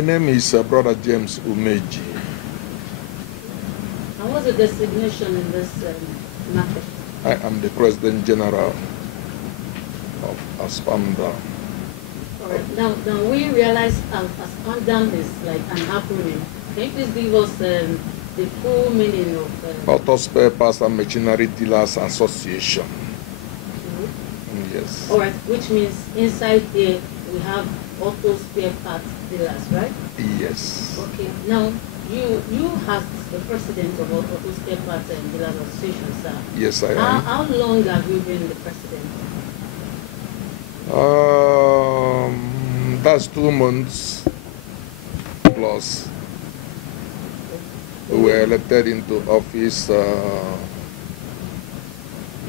My name is Brother James Umeji. And what's the designation in this market? I am the President General of Aspamda. All right. Now we realize Aspamda is like an acronym. Can you please give us the full meaning of Auto Spare Parts and Machinery Dealers Association. Yes. All right, which means inside there we have auto spare parts dealers, right? Yes. Okay. Now you as the president of Auto Spare Parts and Dealers Association, sir. Yes, I am. How long have you been the president? That's 2 months plus. We were elected into office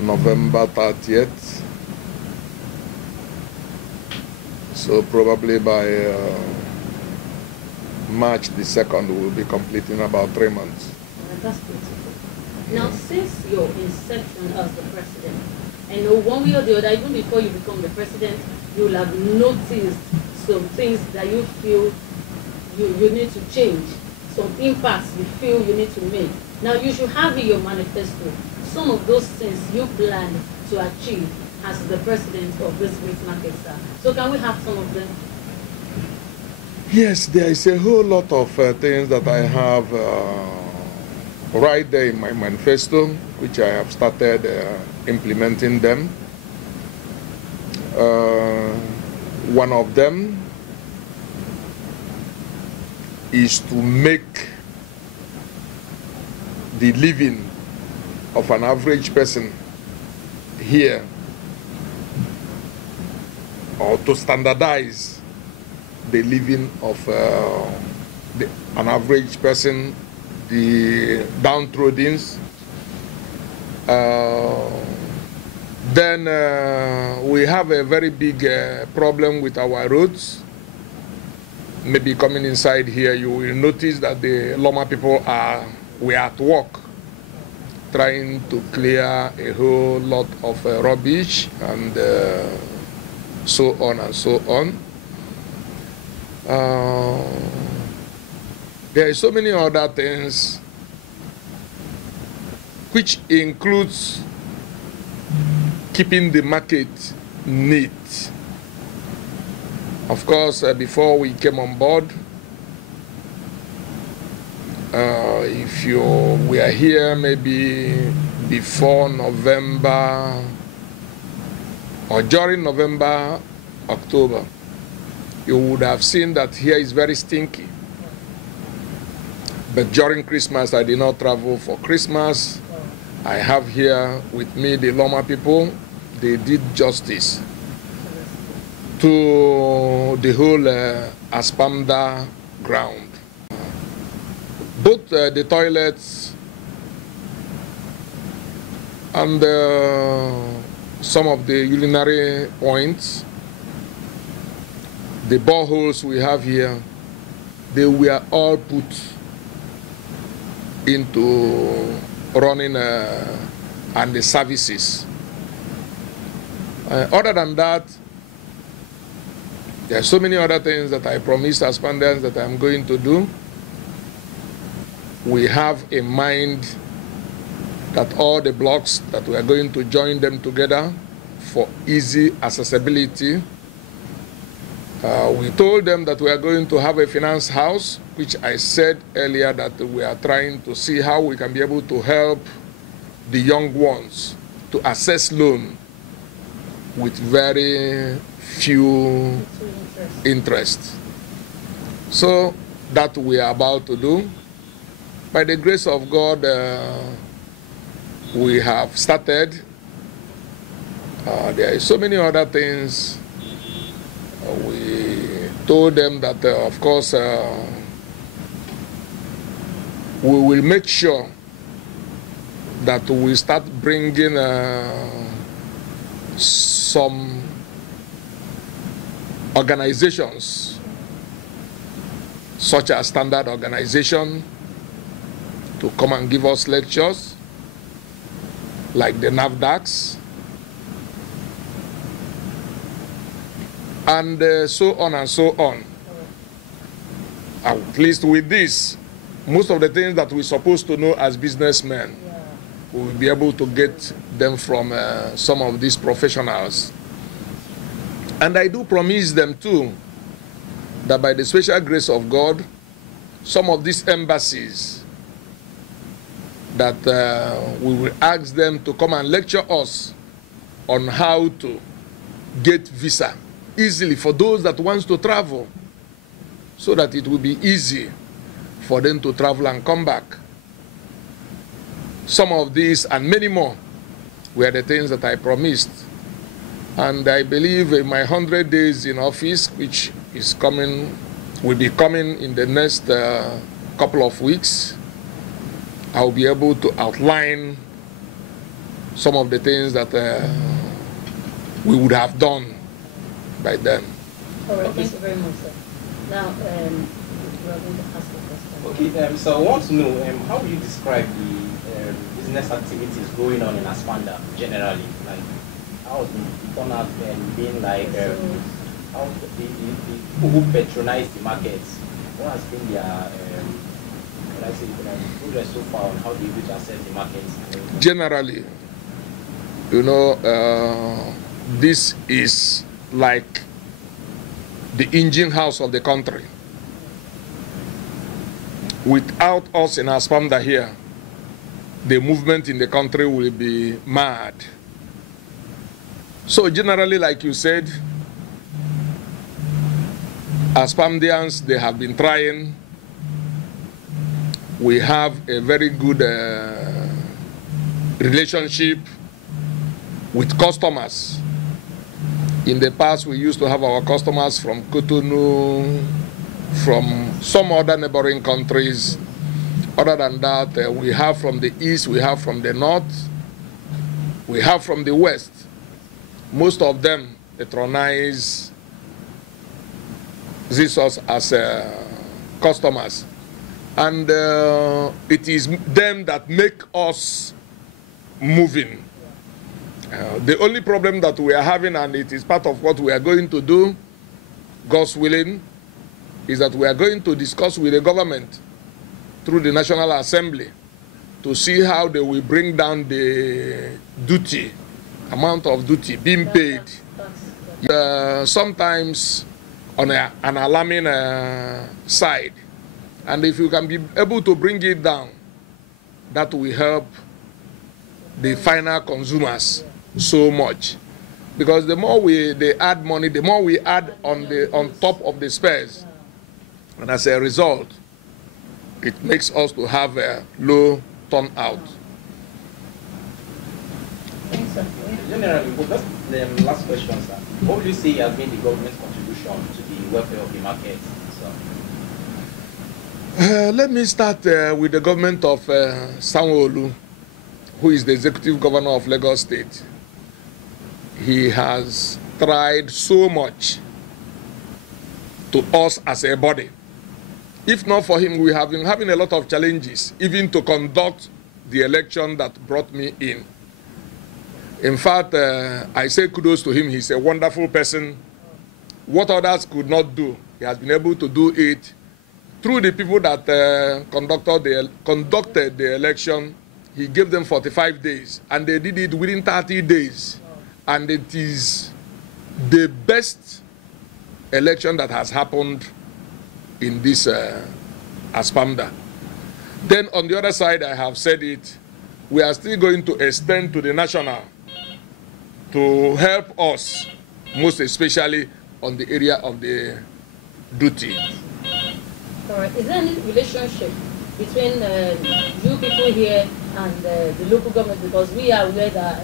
November 30th. So probably by March the 2nd, we will be completing about 3 months. That's beautiful. Now, since your inception as the president, and one way or the other, even before you become the president, you will have noticed some things that you feel you need to change, some impacts you feel you need to make. Now, you should have in your manifesto some of those things you plan to achieve as the president of this great market, sir. So can we have some of them? Yes, there is a whole lot of things that I have right there in my manifesto, which I have started implementing them. One of them is to make the living of an average person here, or to standardize the living of an average person, the downtrodden. Then we have a very big problem with our roads. Maybe coming inside here, you will notice that the Loma people we are at work trying to clear a whole lot of rubbish and so on and so on. There are so many other things, which includes keeping the market neat. Of course, before we came on board, if you were here maybe before November or during November, October, you would have seen that here is very stinky. But during Christmas, I did not travel for Christmas. I have here with me the Loma people. They did justice to the whole Aspamda ground. Both the toilets and some of the urinary points, the boreholes we have here, they were all put into running and the services. Other than that, there are so many other things that I promised Aspamdans that I'm going to do. We have in mind that all the blocks that we are going to join them together for easy accessibility. We told them that we are going to have a finance house, which I said earlier that we are trying to see how we can be able to help the young ones to access loan with very few interest. So that we are about to do. By the grace of God, we have started. There are so many other things. We told them that, of course, we will make sure that we start bringing some organizations, such as Standard Organization, to come and give us lectures, like the NAFDACs, and so on and so on. at least with this, most of the things that we're supposed to know as businessmen, we will be able to get them from some of these professionals. And I do promise them too that by the special grace of God, some of these embassies that we will ask them to come and lecture us on how to get visa easily for those that wants to travel, so that it will be easy for them to travel and come back. Some of these and many more were the things that I promised. And I believe in my 100 days in office, which is coming, will be coming in the next couple of weeks, I'll be able to outline some of the things that we would have done by then. All right, thank you very much, sir. Now, we are going to ask a question. Okay, so I want to know, how would you describe the business activities going on in Aspamda generally? Like, how has the turnout been like? How the people who patronize the markets, what has been their progress so far on how they able to access the markets? Generally, you know, this is like the engine house of the country. Without us in Aspamda here, the movement in the country will be mad. So generally, like you said, Aspamdians, they have been trying. We have a very good relationship with customers. In the past, we used to have our customers from Cotonou, from some other neighboring countries. Other than that, we have from the east, we have from the north, we have from the west. Most of them patronize us as customers. And it is them that make us moving. The only problem that we are having, and it is part of what we are going to do, God's willing, is that we are going to discuss with the government through the National Assembly to see how they will bring down the duty, amount of duty being paid. Sometimes on an alarming side. And if you can be able to bring it down, that will help the final consumers so much. Because the more they add money, the more we add on top of the spares. And as a result, it makes us to have a low turnout. Thanks, sir. Generally, that's the last question, sir. What would you say has been the government's contribution to the welfare of the market? Let me start with the government of Sanwo-Olu, who is the executive governor of Lagos State. He has tried so much to us as a body. If not for him, we have been having a lot of challenges, even to conduct the election that brought me in. In fact, I say kudos to him. He's a wonderful person. What others could not do, he has been able to do it through the people that conducted the election. He gave them 45 days, and they did it within 30 days. And it is the best election that has happened in this Aspamda. Then on the other side, I have said it, we are still going to extend to the national to help us, most especially on the area of the duty. All right. Is there any relationship between you people here and the local government? Because we are aware that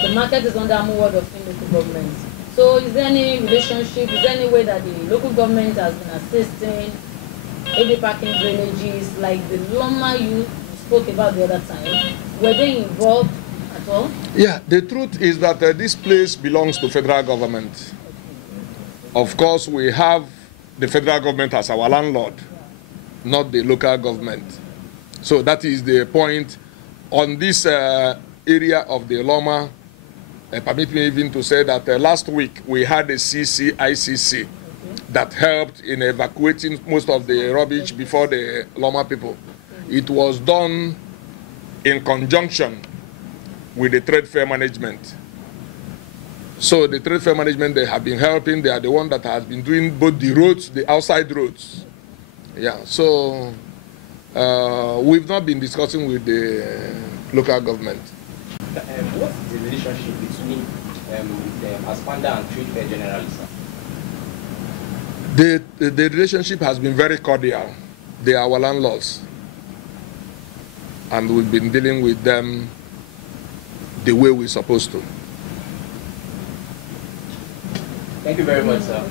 the market is under more word of local government. So is there any relationship, is there any way that the local government has been assisting, maybe parking drainages, like the Loma you spoke about the other time? Were they involved at all? Yeah, the truth is that this place belongs to federal government. Of course, we have the federal government as our landlord, not the local government. So that is the point. On this area of the Loma, permit me even to say that last week we had a ICC. that helped in evacuating most of the rubbish before the Loma people. It was done in conjunction with the trade fair management. So the trade fair management, they have been helping. They are the one that has been doing both the roads, the outside roads. Yeah, so we've not been discussing with the local government. What's the relationship between Aspamda and trade fair generally, sir? The relationship has been very cordial. They are our landlords. And we've been dealing with them the way we're supposed to. Thank you very much, sir.